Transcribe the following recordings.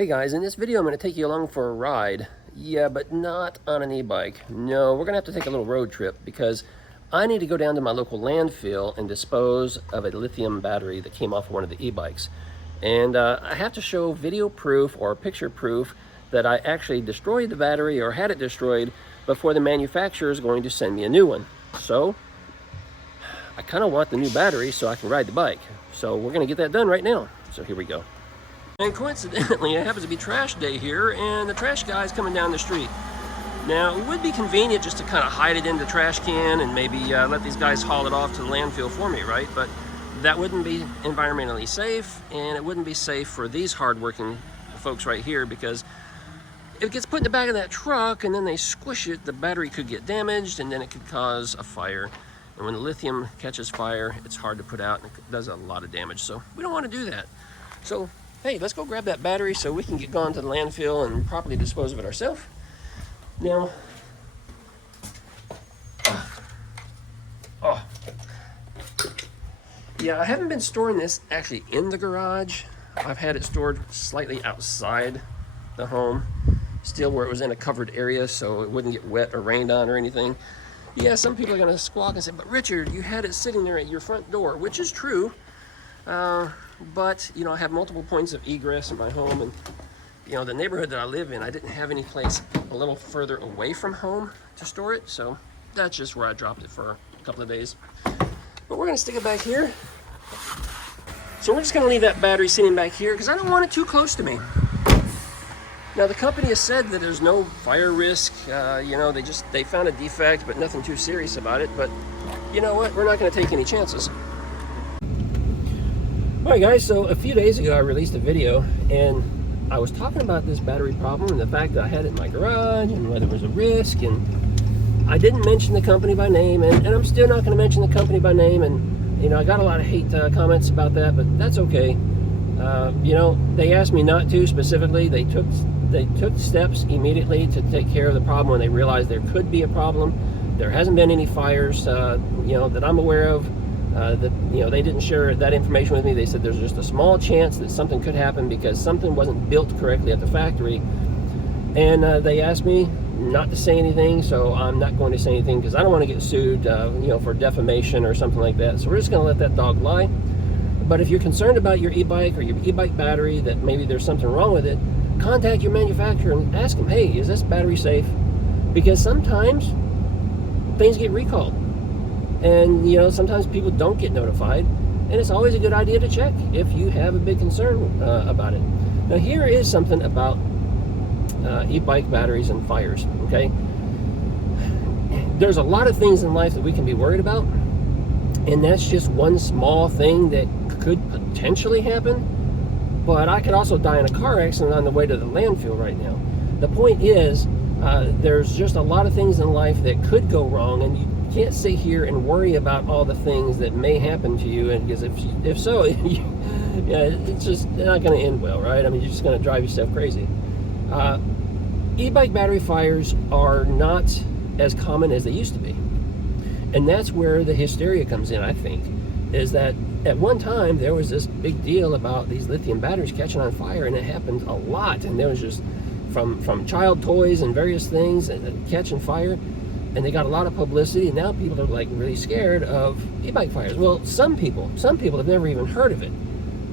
Hey guys, in this video I'm going to take you along for a ride. Yeah, but not on an e-bike. No, we're going to have to take a little road trip because I need to go down to my local landfill and dispose of a lithium battery that came off one of the e-bikes. And I have to show video proof or picture proof that I actually destroyed the battery or had it destroyed before the manufacturer is going to send me a new one. So I kind of want the new battery so I can ride the bike. So we're going to get that done right now. So here we go. And coincidentally, it happens to be trash day here, and the trash guy is coming down the street. Now, it would be convenient just to kind of hide it in the trash can and maybe let these guys haul it off to the landfill for me, right? But that wouldn't be environmentally safe, and it wouldn't be safe for these hardworking folks right here, because if it gets put in the back of that truck and then they squish it, the battery could get damaged, and then it could cause a fire. And when the lithium catches fire, it's hard to put out, and it does a lot of damage. So we don't want to do that. So hey, let's go grab that battery so we can get gone to the landfill and properly dispose of it ourselves. Now, yeah, I haven't been storing this actually in the garage. I've had it stored slightly outside the home, still where it was in a covered area so it wouldn't get wet or rained on or anything. Yeah, some people are gonna squawk and say, but Richard, you had it sitting there at your front door, which is true. But you know, I have multiple points of egress in my home, and you know, the neighborhood that I live in, I didn't have any place a little further away from home to store it, so that's just where I dropped it for a couple of days. But we're gonna stick it back here. So we're just gonna leave that battery sitting back here because I don't want it too close to me. Now the company has said that there's no fire risk. You know, they found a defect, but nothing too serious about it. But you know what? We're not gonna take any chances. Alright guys, so a few days ago I released a video and I was talking about this battery problem and the fact that I had it in my garage and whether it was a risk, and I didn't mention the company by name, and I'm still not going to mention the company by name, and you know, I got a lot of hate comments about that, but that's okay. You know, they asked me not to specifically. They took steps immediately to take care of the problem when they realized there could be a problem. There hasn't been any fires you know, that I'm aware of. That, you know, they didn't share that information with me. They said there's just a small chance that something could happen because something wasn't built correctly at the factory. And they asked me not to say anything, so I'm not going to say anything because I don't want to get sued, you know, for defamation or something like that. So we're just going to let that dog lie. But if you're concerned about your e-bike or your e-bike battery, that maybe there's something wrong with it, contact your manufacturer and ask them, hey, is this battery safe? Because sometimes things get recalled. And you know, sometimes people don't get notified, and it's always a good idea to check if you have a big concern about it. Now here is something about e-bike batteries and fires, okay? There's a lot of things in life that we can be worried about, and that's just one small thing that could potentially happen, but I could also die in a car accident on the way to the landfill right now. The point is, there's just a lot of things in life that could go wrong, and you can't sit here and worry about all the things that may happen to you, and because if so, yeah, it's just not going to end well, right? I mean, you're just going to drive yourself crazy. E-bike battery fires are not as common as they used to be, and that's where the hysteria comes in. I think is that at one time there was this big deal about these lithium batteries catching on fire, and it happened a lot, and there was just from child toys and various things catching fire. And they got a lot of publicity, and now people are like really scared of e-bike fires. Well, some people have never even heard of it.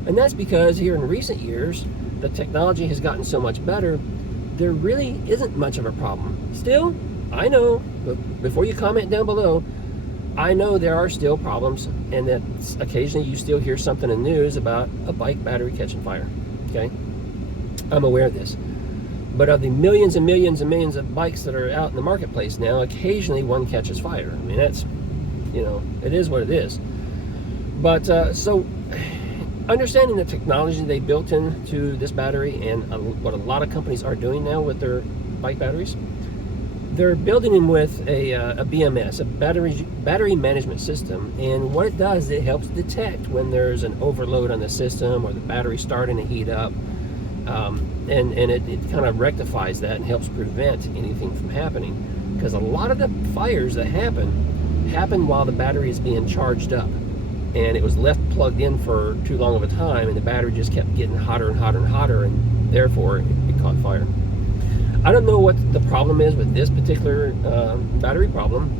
And that's because here in recent years, the technology has gotten so much better, there really isn't much of a problem. Still, I know, but before you comment down below, I know there are still problems, and that occasionally you still hear something in the news about a bike battery catching fire, okay? I'm aware of this. But of the millions and millions and millions of bikes that are out in the marketplace now, occasionally one catches fire. I mean, that's, you know, it is what it is. But so understanding the technology they built into this battery and what a lot of companies are doing now with their bike batteries, they're building them with a BMS, a battery management system. And what it does, it helps detect when there's an overload on the system or the battery's starting to heat up. And it kind of rectifies that and helps prevent anything from happening, because a lot of the fires that happen while the battery is being charged up, and it was left plugged in for too long of a time, and the battery just kept getting hotter and hotter and hotter, and therefore it caught fire. I don't know what the problem is with this particular battery problem,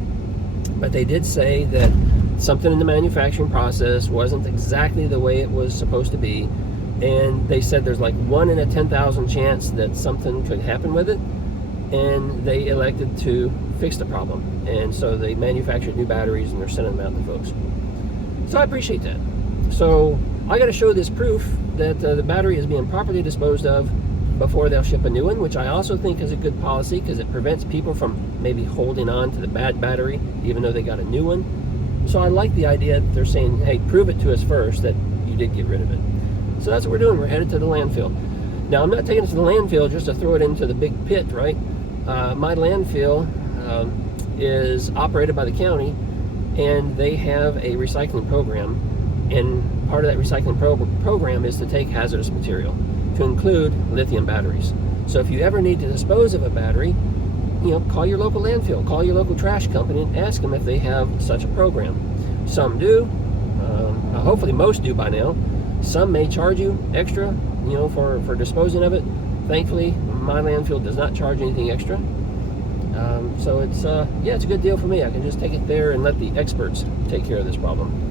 but they did say that something in the manufacturing process wasn't exactly the way it was supposed to be, and they said there's like 1 in a 10,000 chance that something could happen with it, and they elected to fix the problem, and so they manufactured new batteries and they're sending them out to folks. So I appreciate that. So I got to show this proof that the battery is being properly disposed of before they'll ship a new one, which I also think is a good policy because it prevents people from maybe holding on to the bad battery even though they got a new one. So I like the idea that they're saying, hey, prove it to us first that you did get rid of it. So that's what we're doing. We're headed to the landfill. Now, I'm not taking it to the landfill just to throw it into the big pit, right? My landfill is operated by the county, and they have a recycling program, and part of that recycling program is to take hazardous material, to include lithium batteries. So if you ever need to dispose of a battery, you know, call your local landfill, call your local trash company, and ask them if they have such a program. Some do, hopefully most do by now. Some may charge you extra, you know, for disposing of it. Thankfully, my landfill does not charge anything extra. So it's, yeah, it's a good deal for me. I can just take it there and let the experts take care of this problem.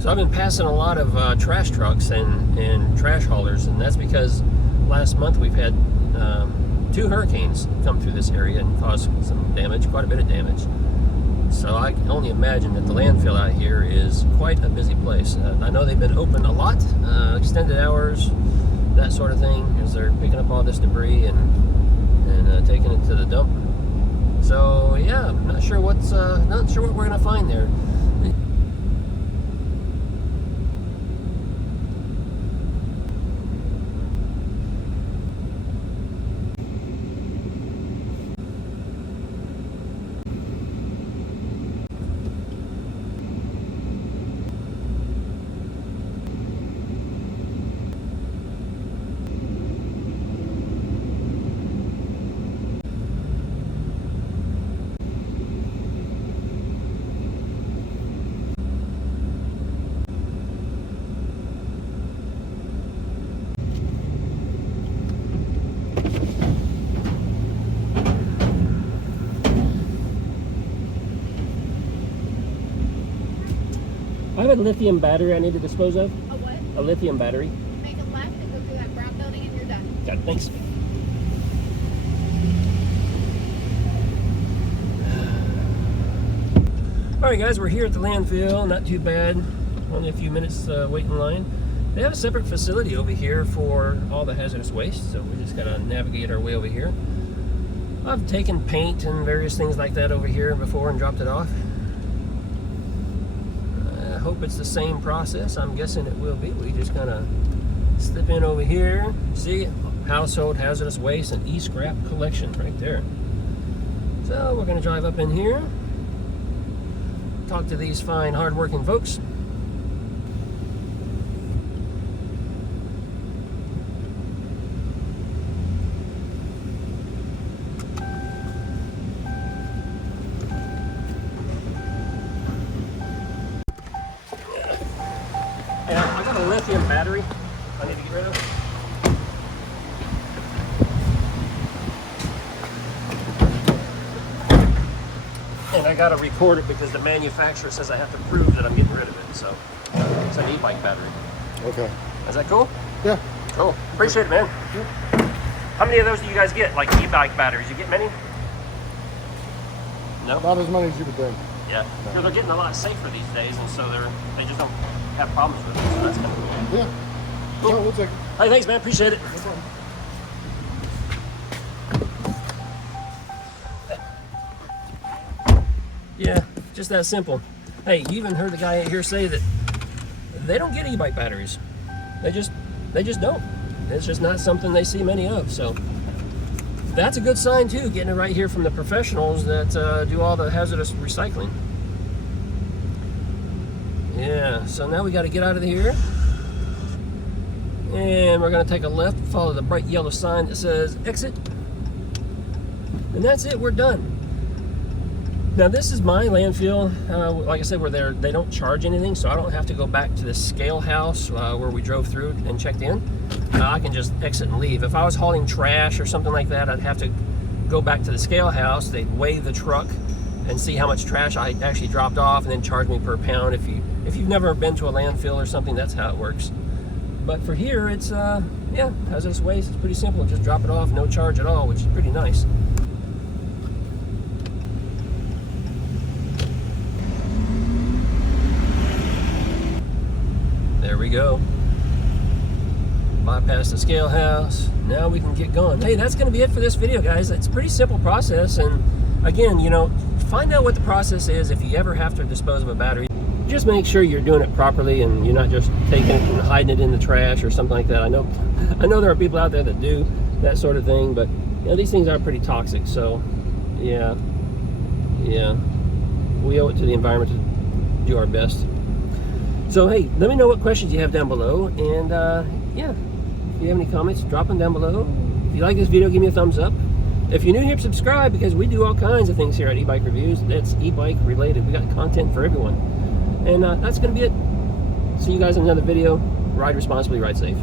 So I've been passing a lot of trash trucks and trash haulers, and that's because last month we've had 2 hurricanes come through this area and cause some damage, quite a bit of damage. So I can only imagine that the landfill out here is quite a busy place. I know they've been open a lot, extended hours, that sort of thing, as they're picking up all this debris and taking it to the dump. So yeah, I'm not sure what we're gonna find there. I have a lithium battery I need to dispose of. A what? A lithium battery. Make a left and go through that brown building and you're done. Got it, thanks. Alright guys, we're here at the landfill, not too bad. Only a few minutes wait in line. They have a separate facility over here for all the hazardous waste, so we just gotta navigate our way over here. I've taken paint and various things like that over here before and dropped it off. I hope it's the same process. I'm guessing it will be. We just kind of slip in over here. See, household hazardous waste and e-scrap collection right there. So we're going to drive up in here, talk to these fine, hard-working folks. I got a lithium battery I need to get rid of. And I gotta record it because the manufacturer says I have to prove that I'm getting rid of it. So it's an e-bike battery. Okay. Is that cool? Yeah. Cool. Appreciate it, man. Yep. How many of those do you guys get? Like e-bike batteries? You get many? No? Not as many as you would think. Yeah. No. They're getting a lot safer these days, and so they just don't have problems with it. So that's kind of cool. Yeah. Cool. No, we'll take it. Hey, thanks, man. Appreciate it. No problem. Yeah, just that simple. Hey, you even heard the guy here say that they don't get e-bike batteries. They just don't. It's just not something they see many of. So that's a good sign too, getting it right here from the professionals that do all the hazardous recycling. Yeah, so now we got to get out of here and we're going to take a left, follow the bright yellow sign that says exit, and that's it, we're done. Now this is my landfill. Like I said, they don't charge anything, so I don't have to go back to the scale house where we drove through and checked in. I can just exit and leave. If I was hauling trash or something like that, I'd have to go back to the scale house. They'd weigh the truck and see how much trash I actually dropped off, and then charge me per pound. If you've never been to a landfill or something, that's how it works. But for here, it's yeah, hazardous waste. It's pretty simple. Just drop it off, no charge at all, which is pretty nice. There we go. Bypass the scale house. Now we can get going. Hey, that's going to be it for this video, guys. It's a pretty simple process, and again, you know, find out what the process is if you ever have to dispose of a battery. Just make sure you're doing it properly and you're not just taking it and hiding it in the trash or something like that. I know there are people out there that do that sort of thing, but you know, these things are pretty toxic. So yeah, we owe it to the environment to do our best. So hey, let me know what questions you have down below, and yeah, if you have any comments, drop them down below. If you like this video, give me a thumbs up. If you're new here, subscribe, because we do all kinds of things here at eBike Reviews that's e-bike related. We got content for everyone. And that's going to be it. See you guys in another video. Ride responsibly, ride safe.